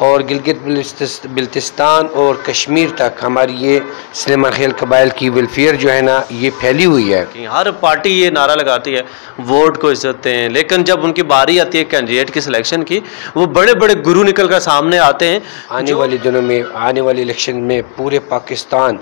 और गिलगित बिल्तिस्तान और कश्मीर तक हमारी ये सुलेमान खेल कबाइल की वेलफेयर जो है ना ये फैली हुई है। हर पार्टी ये नारा लगाती है वोट को इज्जत दें, लेकिन जब उनकी बारी आती है कैंडिडेट की सिलेक्शन की, वो बड़े बड़े गुरु निकल कर सामने आते हैं। आने वाले दिनों में आने वाले इलेक्शन में पूरे पाकिस्तान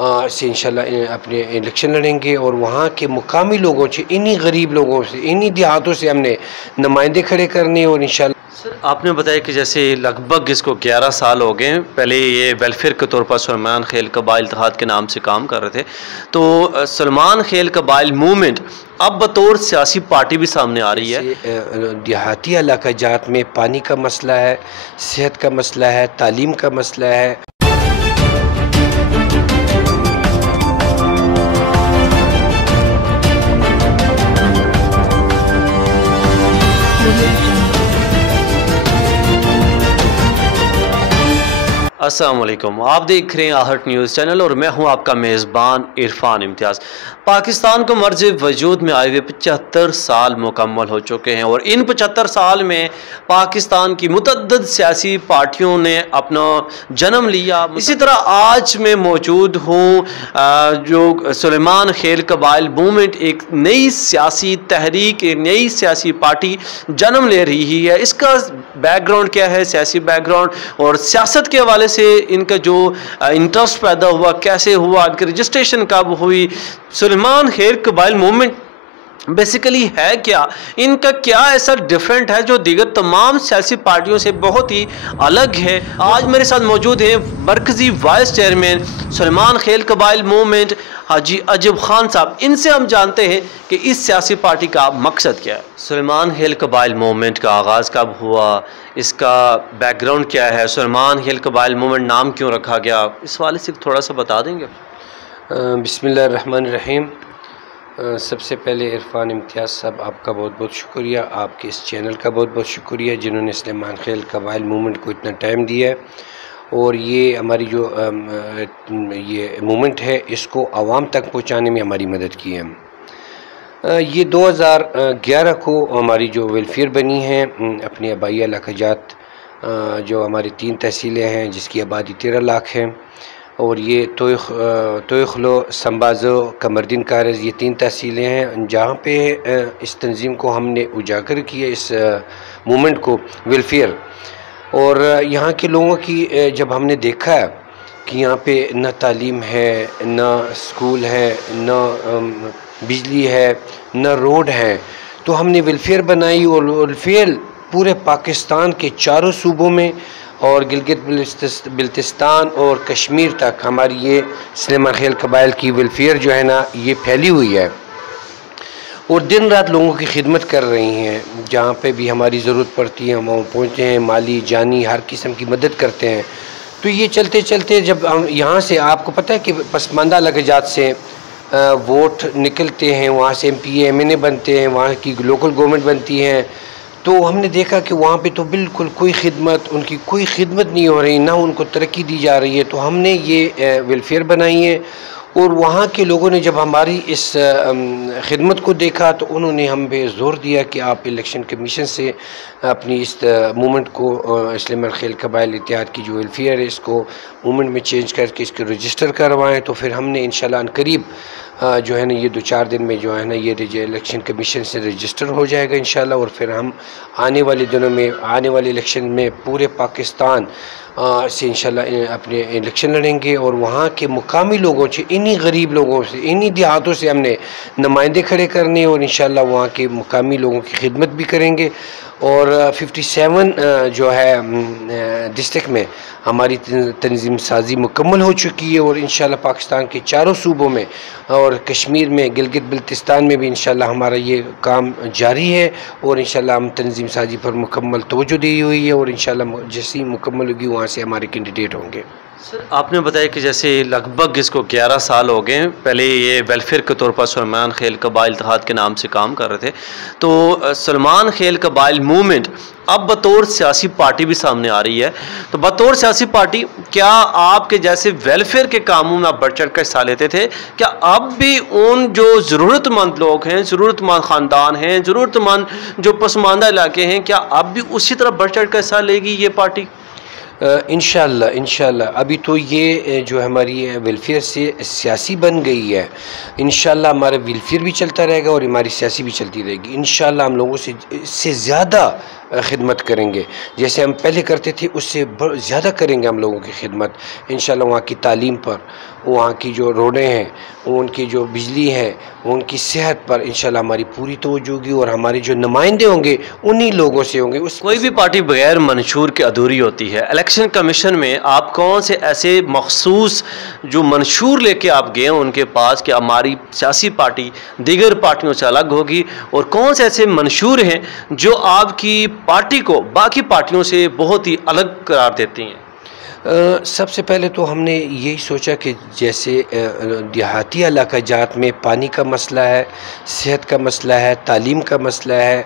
से इंशाल्लाह अपने इलेक्शन लड़ेंगे और वहाँ के मुकामी लोगों से, इन्हीं गरीब लोगों से, इन्हीं देहातों से हमने नुमाइंदे खड़े करने और इंशाल्लाह। सर, आपने बताया कि जैसे लगभग इसको 11 साल हो गए, पहले ये वेलफेयर के तौर पर सुलेमान खेल कबाइल इत्तेहाद के नाम से काम कर रहे थे, तो सुलेमान खेल कबाइल मूवमेंट अब बतौर सियासी पार्टी भी सामने आ रही है। देहाती इलाका जात में पानी का मसला है, सेहत का मसला है, तालीम का मसला है। अस्सलाम वालेकुम, आप देख रहे हैं आहट न्यूज़ चैनल और मैं हूं आपका मेज़बान इरफान इम्तियाज़। पाकिस्तान को मर्ज वजूद में आए हुए 75 साल मुकम्मल हो चुके हैं और इन 75 साल में पाकिस्तान की मुतअद्दिद सियासी पार्टियों ने अपना जन्म लिया। इसी तरह आज मैं मौजूद हूँ जो सुलेमान खेल कबाइल मूवमेंट एक नई सियासी तहरीक, एक नई सियासी पार्टी जन्म ले रही है। इसका बैकग्राउंड क्या है, सियासी बैकग्राउंड, और सियासत के हवाले से इनका जो इंटरेस्ट पैदा हुआ, कैसे हुआ, इनकी रजिस्ट्रेशन कब हुई, सुलेमान खेल कबाइल मूवमेंट बेसिकली है क्या, इनका क्या ऐसा डिफरेंट है जो दीगर तमाम सियासी पार्टियों से बहुत ही अलग है। आज मेरे साथ मौजूद हैं मरकज़ी वाइस चेयरमैन सुलेमान खेल कबाइल मूवमेंट हाजी अजब खान साहब। इनसे हम जानते हैं कि इस सियासी पार्टी का मकसद क्या है। सुलेमान खेल कबाइल मूवमेंट का आगाज़ कब हुआ, इसका बैकग्राउंड क्या है, सुलेमान खेल कबाइल मूवमेंट नाम क्यों रखा गया, इस वाले से थोड़ा सा बता देंगे। बिस्मिल्लाहिर्रहमानिर्रहीम। सबसे पहले इरफान इम्तियाज़ साहब आपका बहुत बहुत शुक्रिया, आपके इस चैनल का बहुत बहुत शुक्रिया जिन्होंने सुलेमान खेल कबाइल मूवमेंट को इतना टाइम दिया है और ये हमारी जो ये मूवमेंट है इसको आवाम तक पहुंचाने में हमारी मदद की है। ये 2011 को हमारी जो वेलफेयर बनी है अपनी आबाई इलाका जात, जो हमारी 3 तहसीलें हैं जिसकी आबादी 13 लाख है, और ये तोयखलो, संबाजो, कमरदीन कारज, ये 3 तहसीलें हैं जहाँ पे इस तंजीम को हमने उजागर किया, इस मूवमेंट को वेलफेयर। और यहाँ के लोगों की जब हमने देखा कि यहाँ पे न तालीम है, न स्कूल है, न बिजली है, न रोड है, तो हमने वेलफेयर बनाई और वेलफेयर पूरे पाकिस्तान के 4 सूबों में और गिलगित बिल्तिस्तान और कश्मीर तक हमारी ये सुलेमान खेल कबाइल की वेलफेयर जो है ना ये फैली हुई है और दिन रात लोगों की खिदमत कर रही हैं। जहाँ पे भी हमारी ज़रूरत पड़ती है हम वहाँ पहुँचते हैं, माली जानी हर किस्म की मदद करते हैं। तो ये चलते चलते जब हम यहाँ से, आपको पता है कि पसमानदा इलाका जात से वोट निकलते हैं, वहाँ से MP MNA बनते हैं, वहाँ की लोकल गवर्नमेंट बनती हैं, तो हमने देखा कि वहाँ पे तो बिल्कुल कोई खिदमत, उनकी कोई खिदमत नहीं हो रही, ना उनको तरक्की दी जा रही है। तो हमने ये वेलफेयर बनाई है और वहाँ के लोगों ने जब हमारी इस खिदमत को देखा तो उन्होंने हम पे ज़ोर दिया कि आप इलेक्शन कमीशन से अपनी इस मूवमेंट को सुलेमान खेल कबाइल इत्तेहाद की जो वेलफेयर है इसको मूवमेंट में चेंज करके इसको रजिस्टर करवाएं। तो फिर हमने इंशाल्लाह करीब जो है ना ये 2-4 दिन में जो है ना ये इलेक्शन कमीशन से रजिस्टर हो जाएगा इंशाल्लाह, और फिर हम आने वाले दिनों में आने वाले इलेक्शन में पूरे पाकिस्तान से इंशाल्लाह अपने इलेक्शन लड़ेंगे और वहाँ के मुकामी लोगों से, इन्हीं गरीब लोगों से, इन्हीं देहातों से हमने नुमाइंदे खड़े करने और इंशाल्लाह वहाँ के मुकामी लोगों की खिदमत भी करेंगे। और 57 जो है डिस्ट्रिक्ट में हमारी तंजीम साजी मुकम्मल हो चुकी है और इंशाल्लाह पाकिस्तान के 4 सूबों में और कश्मीर में, गिलगित बिल्तिस्तान में भी इंशाल्लाह हमारा ये काम जारी है और इंशाल्लाह हम तंजीम साजी पर मुकम्मल तवज्जो दी हुई है और इंशाल्लाह जैसी मुकम्मल होगी वहाँ से हमारे कैंडिडेट होंगे। सर, आपने बताया कि जैसे लगभग इसको 11 साल हो गए, पहले ये वेलफेयर के तौर पर सुलेमान खेल कबाइल इत्तेहाद के नाम से काम कर रहे थे, तो सुलेमान खेल कबाइल मूवमेंट अब बतौर सियासी पार्टी भी सामने आ रही है। तो बतौर सियासी पार्टी क्या आपके जैसे वेलफेयर के कामों में आप बढ़ चढ़ कर हिस्सा लेते थे? क्या अब भी उन जो ज़रूरतमंद लोग हैं, ज़रूरतमंद ख़ानदान हैं, ज़रूरतमंद जो पसमानदा इलाके हैं, क्या अब भी उसी तरह बढ़ चढ़ कर हिस्सा लेगी ये पार्टी? इंशाअल्लाह अभी तो ये जो हमारी वेलफेयर से सियासी बन गई है, इंशाअल्लाह हमारा वेलफेयर भी चलता रहेगा और हमारी सियासी भी चलती रहेगी। इंशाअल्लाह हम लोगों से ज़्यादा खिदमत करेंगे, जैसे हम पहले करते थे उससे ज़्यादा करेंगे हम लोगों की खिदमत इंशाअल्लाह। वहाँ की तालीम पर, वहाँ की जो रोडें हैं, उनकी जो बिजली है, उनकी सेहत पर इंशाअल्लाह हमारी पूरी तवज्जो होगी और हमारे जो नुमाइंदे होंगे उन्हीं लोगों से होंगे। कोई भी पार्टी बगैर मंशूर के अधूरी होती है। इलेक्शन कमीशन में आप कौन से ऐसे मखसूस जो मंशूर लेके आप गए हैं उनके पास कि हमारी सियासी पार्टी दीगर पार्टियों से अलग होगी, और कौन से ऐसे मंशूर हैं जो आपकी पार्टी को बाकी पार्टियों से बहुत ही अलग करार देती हैं? सबसे पहले तो हमने यही सोचा कि जैसे देहाती इलाका जात में पानी का मसला है, सेहत का मसला है, तालीम का मसला है,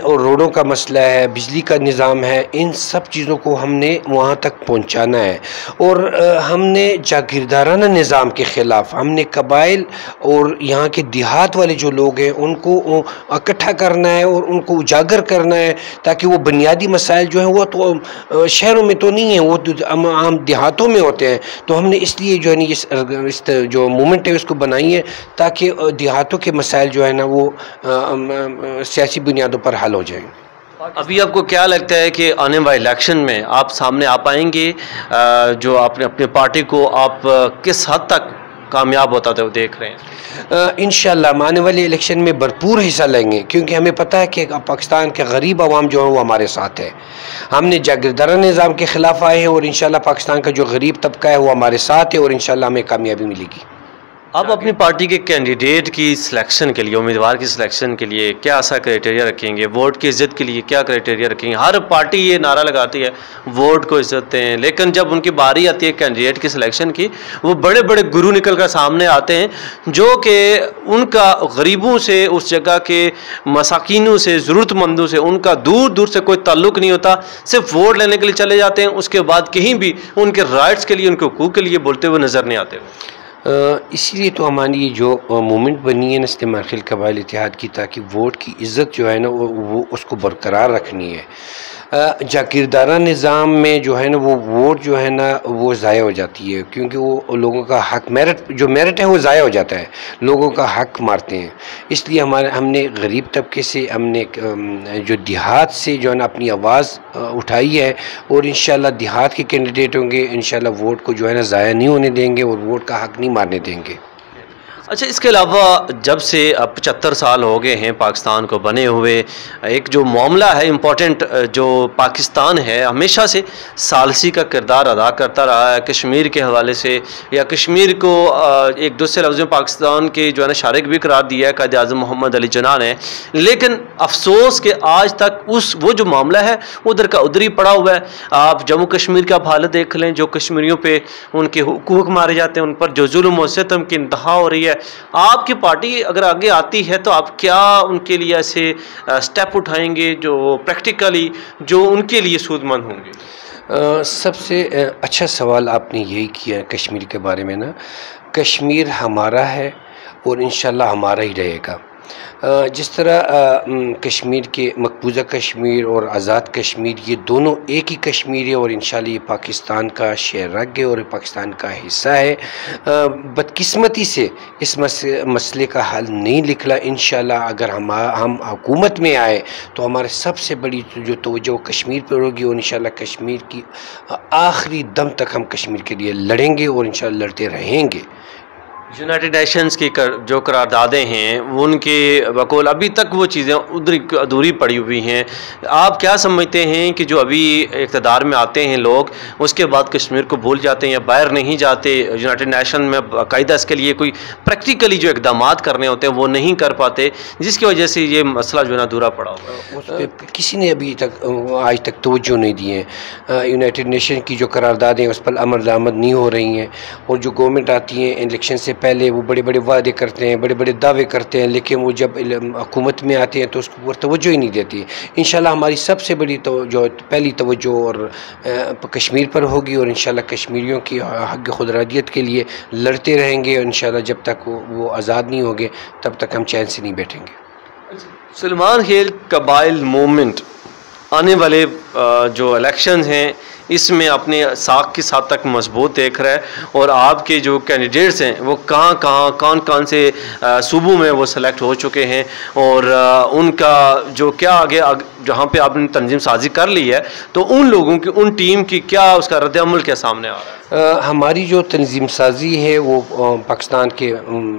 और रोडों का मसला है, बिजली का निज़ाम है, इन सब चीज़ों को हमने वहाँ तक पहुँचाना है। और हमने जागीरदाराना निज़ाम के ख़िलाफ़ हमने कबाइल और यहाँ के देहात वाले जो लोग हैं उनको इकट्ठा करना है और उनको उजागर करना है, ताकि वो बुनियादी मसाइल जो हैं वो तो शहरों में तो नहीं है, वो आम देहातों में होते हैं। तो हमने इसलिए जो है ना इस जो मूवमेंट है उसको बनाई है, ताकि देहातों के मसाइल जो है ना वो सियासी बुनियादों पर हल हो जाएं। अभी आपको क्या लगता है कि आने वाले इलेक्शन में आप सामने आ पाएंगे? जो आपने अपने पार्टी को आप किस हद तक कामयाब होता हुए देख रहे हैं? इंशाअल्लाह हम आने वाले इलेक्शन में भरपूर हिस्सा लेंगे, क्योंकि हमें पता है कि पाकिस्तान के गरीब आवाम जो है वो हमारे साथ है। हमने जागीरदाराना निज़ाम के ख़िलाफ़ आए हैं और इंशाअल्लाह पाकिस्तान का जो गरीब तबका है वो हमारे साथ है और इंशाअल्लाह हमें कामयाबी मिलेगी। आप अपनी पार्टी के कैंडिडेट की सिलेक्शन के लिए, उम्मीदवार की सिलेक्शन के लिए क्या सा क्राइटेरिया रखेंगे? वोट की इज़्ज़त के लिए क्या क्राइटेरिया रखेंगे? हर पार्टी ये नारा लगाती है वोट को इज़्ज़त दें, लेकिन जब उनकी बारी आती है कैंडिडेट की सिलेक्शन की, वो बड़े बड़े गुरु निकल कर सामने आते हैं जो कि उनका गरीबों से, उस जगह के मसाकीनों से, ज़रूरतमंदों से उनका दूर दूर से कोई ताल्लुक़ नहीं होता, सिर्फ वोट लेने के लिए चले जाते हैं। उसके बाद कहीं भी उनके राइट्स के लिए, उनके हुकूक़ के लिए बोलते हुए नज़र नहीं आते। इसीलिए तो हमारी जो मूवमेंट बनी है नस्ल माखिल कबाइल इत्तेहाद की, ताकि वोट की इज़्ज़त जो है ना वो उसको बरकरार रखनी है। जागीरदाराना निज़ाम में जो है ना वो वोट जो है ना वो ज़ाया हो जाती है, क्योंकि वो लोगों का हक, मेरिट है वो ज़ाया हो जाता है, लोगों का हक मारते हैं। इसलिए हमने गरीब तबके से, हमने जो देहात से जो है ना अपनी आवाज़ उठाई है, और इंशाअल्लाह देहात के कैंडिडेट होंगे, इंशाअल्लाह वोट को जो है ना ज़ाया नहीं होने देंगे और वोट का हक नहीं मारने देंगे। अच्छा, इसके अलावा जब से अब 75 साल हो गए हैं पाकिस्तान को बने हुए, एक जो मामला है इम्पोर्टेंट, जो पाकिस्तान है हमेशा से सालसी का किरदार अदा करता रहा है कश्मीर के हवाले से, या कश्मीर को एक दूसरे लफ्ज़ में पाकिस्तान के जो है ना शारिक भी करार दिया है कायद आज़म मोहम्मद अली जिन्ना ने। लेकिन अफसोस कि आज तक वो जो मामला है उधर का उधर ही पड़ा हुआ है। आप जम्मू कश्मीर का हालत देख लें, जो कश्मीरियों पर उनके हुकूक मारे जाते हैं, उन पर जो जुल्म और सितम की इंतहा हो रही है। आपकी पार्टी अगर आगे आती है तो आप क्या उनके लिए ऐसे स्टेप उठाएंगे जो प्रैक्टिकली जो उनके लिए सूदमंद होंगे? सबसे अच्छा सवाल आपने यही किया कश्मीर के बारे में ना। कश्मीर हमारा है और इंशाल्लाह हमारा ही रहेगा। जिस तरह कश्मीर के मकबूजा कश्मीर और आज़ाद कश्मीर ये दोनों एक ही कश्मीर है और इंशाल्लाह ये पाकिस्तान का शेरग है और पाकिस्तान का हिस्सा है। बदकिस्मती से इस मसले का हल नहीं निकला। इंशाल्लाह अगर हम हुकूमत में आए तो हमारे सबसे बड़ी जो तवज्जो कश्मीर पर होगी और इंशाल्लाह कश्मीर की आखिरी दम तक हम कश्मीर के लिए लड़ेंगे और इंशाल्लाह लड़ते रहेंगे। यूनाइटेड नेशंस की जो करारदादें हैं उनके बकौल अभी तक वो चीज़ें उधर अधूरी पड़ी हुई हैं। आप क्या समझते हैं कि जो अभी इक़्तिदार में आते हैं लोग, उसके बाद कश्मीर को भूल जाते हैं या बाहर नहीं जाते, यूनाइटेड नेशन में बाकायदा इसके लिए कोई प्रैक्टिकली जो इक़दाम करने होते हैं वो नहीं कर पाते, जिसकी वजह से ये मसला जो है ना अधूरा पड़ा हुआ है? किसी ने अभी तक आज तक तवज्जो नहीं दी है। यूनाइटेड नेशन की जो करारदादें उस पर अमल दरामद नहीं हो रही हैं, और जो गवर्नमेंट आती है इलेक्शन से पहले वो बड़े बड़े वादे करते हैं, बड़े बड़े दावे करते हैं, लेकिन वो जब हुकूमत में आते हैं तो उसको ऊपर तवज्जो ही नहीं देती। इंशाल्लाह हमारी सबसे बड़ी पहली तवज्जो और कश्मीर पर होगी और इंशाल्लाह कश्मीरियों की हक़ खुदरादियत के लिए लड़ते रहेंगे और इंशाल्लाह जब तक वो आज़ाद नहीं होंगे तब तक हम चैन से नहीं बैठेंगे। सलमान खेल कबाइल मूवमेंट आने वाले जो इलेक्शन हैं इसमें अपने साख की साथ तक मजबूत देख रहा है, और आपके जो कैंडिडेट्स हैं वो कहाँ कौन कौन से सूबों में वो सेलेक्ट हो चुके हैं, और उनका जो क्या आगे जहाँ पे आपने तंजीम साजी कर ली है, तो उन लोगों की, उन टीम की क्या उसका रद्द-ए-अमल क्या सामने आ रहा है? हमारी जो तंजीम साजी है वो पाकिस्तान के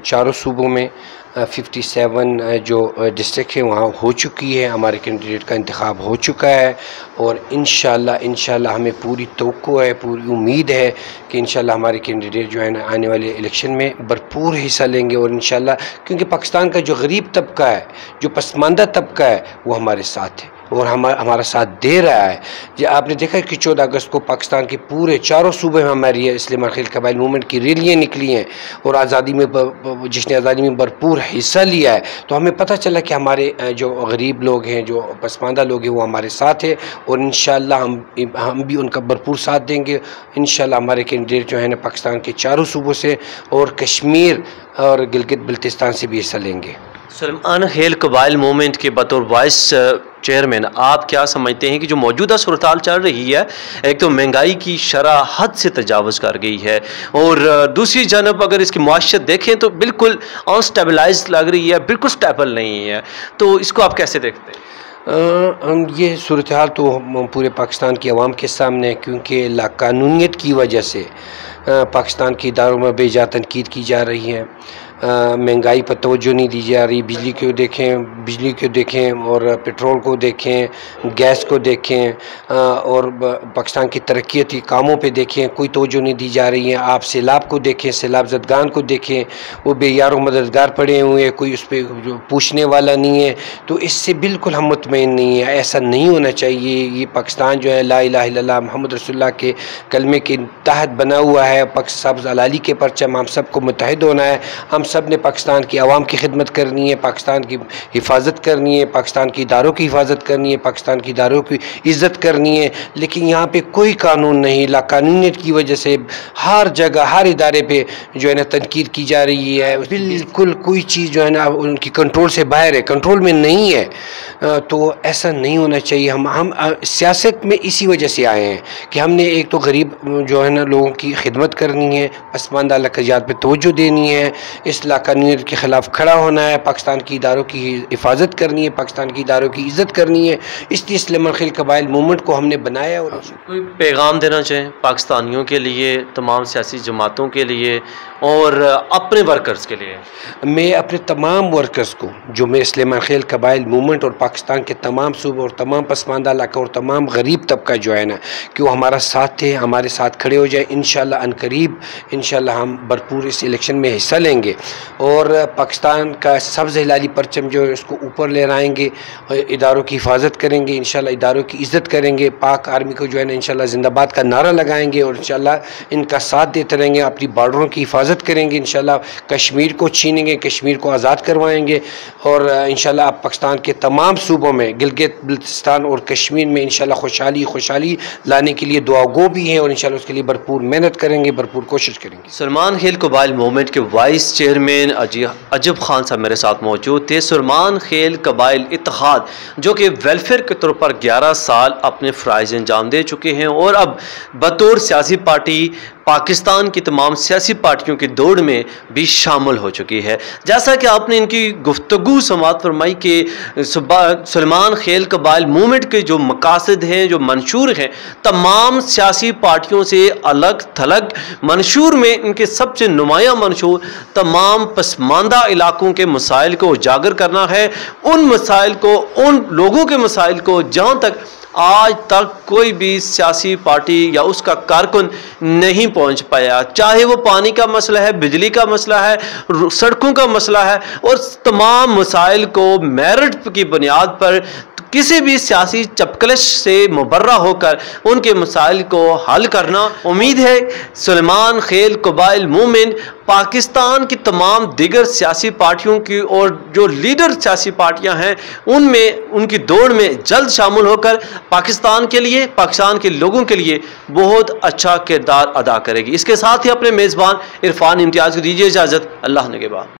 चारों सूबों में 57 जो डिस्ट्रिक्ट है वहाँ हो चुकी है। हमारे कैंडिडेट का इंतखाब हो चुका है, और इंशाल्लाह हमें पूरी तवक्को है, पूरी उम्मीद है कि इंशाल्लाह हमारे कैंडिडेट जो है ना आने वाले इलेक्शन में भरपूर हिस्सा लेंगे। और इंशाल्लाह, क्योंकि पाकिस्तान का जो गरीब तबका है, जो पसमानदा तबका है, वो हमारे साथ है और हमारा साथ दे रहा है। जो आपने देखा कि 14 अगस्त को पाकिस्तान के पूरे चारों सूबे में हमारी इस्लामी खेल कबाइल मूवमेंट की रैलियाँ निकली हैं, और आज़ादी में जिसने आज़ादी में भरपूर हिस्सा लिया है, तो हमें पता चला कि हमारे जो गरीब लोग हैं, जो पसमानदा लोग हैं, वो हमारे साथ है, और इंशाल्लाह हम भी उनका भरपूर साथ देंगे। इंशाल्लाह हमारे कैंडिडेट जो है ना पाकिस्तान के चारों सूबों से और कश्मीर और गिलगित बल्तिस्तान से भी हिस्सा लेंगे। सुलेमान खेल कबाइल मूवमेंट के बतौर वाइस चेयरमैन आप क्या समझते हैं कि जो मौजूदा सूरत हाल चल रही है, एक तो महंगाई की शरह हद से तजावज़ कर गई है, और दूसरी जानब अगर इसकी मुआशरत देखें तो बिल्कुल अनस्टेबलाइज लग रही है, बिल्कुल स्टेबल नहीं है, तो इसको आप कैसे देखते हैं? ये सूरत हाल तो पूरे पाकिस्तान की आवाम के सामने है, क्योंकि लाकानूनियत की वजह से पाकिस्तान के इदारों में बेजा तनकीद की जा रही है, महंगाई पर तवज्जो नहीं दी जा रही। बिजली को देखें और पेट्रोल को देखें, गैस को देखें, और पाकिस्तान की तरक्याती कामों पे देखें, कोई तवज्जो नहीं दी जा रही है। आप सैलाब को देखें, सैलाब ज़दगान को देखें, वो बेयार मददगार पड़े हुए हैं, कोई उस पर पूछने वाला नहीं है। तो इससे बिल्कुल हम मुतमईन नहीं है, ऐसा नहीं होना चाहिए। ये पाकिस्तान जो है ला इलाहा इल्लल्लाह मोहम्मद रसूलुल्लाह के कलमे के तहत बना हुआ है। सब हलाली के परचम, हम सबको मुत्तहिद होना है। हम सब ने पाकिस्तान की आवाम की खिदमत करनी है, पाकिस्तान की हिफाजत करनी है, पाकिस्तान की इदारों की हिफाजत करनी है, पाकिस्तान की इदारों की इज़्ज़त करनी है। लेकिन यहाँ पे कोई कानून नहीं, लाकानूनियत की वजह से हर जगह हर इदारे पे जो है ना तनकीद की जा रही है। बिल्कुल कोई चीज़ जो है ना उनकी कंट्रोल से बाहर है, कंट्रोल में नहीं है। तो ऐसा नहीं होना चाहिए। हम सियासत में इसी वजह से आए हैं कि हमने एक तो गरीब जो है ना लोगों की खिदमत करनी है, पसमानदा लकजात पे तवज्जो देनी है, इस लाकानूनियत के ख़िलाफ़ खड़ा होना है, पाकिस्तान की इदारों की हिफाजत करनी है, पाकिस्तान की इदारों की इज़्ज़त करनी है। इसलिए इस्लामी खेल कबाइल मूवमेंट को हमने बनाया। और कोई पैगाम देना चाहें पाकिस्तानियों के लिए, तमाम सियासी जमातों के लिए और अपने वर्कर्स के लिए? मैं अपने तमाम वर्कर्स को, जो मैं इस्लामी खेल कबाइल मूवमेंट और पाकिस्तान के तमाम सूबे और तमाम पसमानदा इलाका और तमाम गरीब तबका जो है ना, कि वो हमारा साथ है, हमारे साथ खड़े हो जाए। इंशाल्लाह अनकरीब इंशाल्लाह हम भरपूर इस इलेक्शन में हिस्सा लेंगे, और पाकिस्तान का सब्ज़ हिलाली परचम जो है उसको ऊपर ले आएंगे, इदारों की हिफाजत करेंगे, इंशाल्लाह इदारों की इज़्ज़त करेंगे, पाक आर्मी को जो है ना इंशाल्लाह जिंदाबाद का नारा लगाएंगे, और इंशाल्लाह इनका साथ देते रहेंगे, अपनी बॉर्डरों की हिफाजत करेंगे। इंशाल्लाह कश्मीर को छीनेंगे, कश्मीर को आज़ाद करवाएंगे, और इंशाल्लाह आप पाकिस्तान के तमाम सूबों में गिलगित बल्तिस्तान और कश्मीर में इंशाल्लाह खुशहाली लाने के लिए दुआ गो भी हैं, और इंशाल्लाह उसके लिए भरपूर मेहनत करेंगे, भरपूर कोशिश करेंगे। सुलेमान खेल कबाइल मूवमेंट के वाइस चेयरमैन अजब खान साहब मेरे साथ मौजूद थे। सुलेमान खेल कबाइल इत्तेहाद जो कि वेलफेयर के तौर पर 11 साल अपने फ़राइज़ अंजाम दे चुके हैं, और अब बतौर सियासी पार्टी पाकिस्तान की तमाम सियासी पार्टियों की दौड़ में भी शामिल हो चुकी है। जैसा कि आपने इनकी गुफ्तगू समाअत फरमाई कि सुलेमान खेल कबाइल मूवमेंट के जो मकासद हैं, जो मंशूर हैं, तमाम सियासी पार्टियों से अलग थलग मंशूर में इनके सबसे नुमाया मंशूर तमाम पसमानदा इलाकों के मसाइल को उजागर करना है। उन मसाइल को, उन लोगों के मसाइल को जहाँ तक आज तक कोई भी सियासी पार्टी या उसका कारकुन नहीं पहुंच पाया, चाहे वो पानी का मसला है, बिजली का मसला है, सड़कों का मसला है, और तमाम मसाइल को मेरिट की बुनियाद पर किसी भी सियासी चपकलश से मुबर्रा होकर उनके मसाइल को हल करना। उम्मीद है सुलेमान खेल कबाइल मूवमेंट पाकिस्तान की तमाम दीगर सियासी पार्टियों की और जो लीडर सियासी पार्टियां हैं उनमें, उनकी दौड़ में जल्द शामिल होकर पाकिस्तान के लिए, पाकिस्तान के लोगों के लिए बहुत अच्छा किरदार अदा करेगी। इसके साथ ही अपने मेज़बान इरफान इम्तियाज़ को दीजिए इजाज़त। अल्लाह ने के बाद।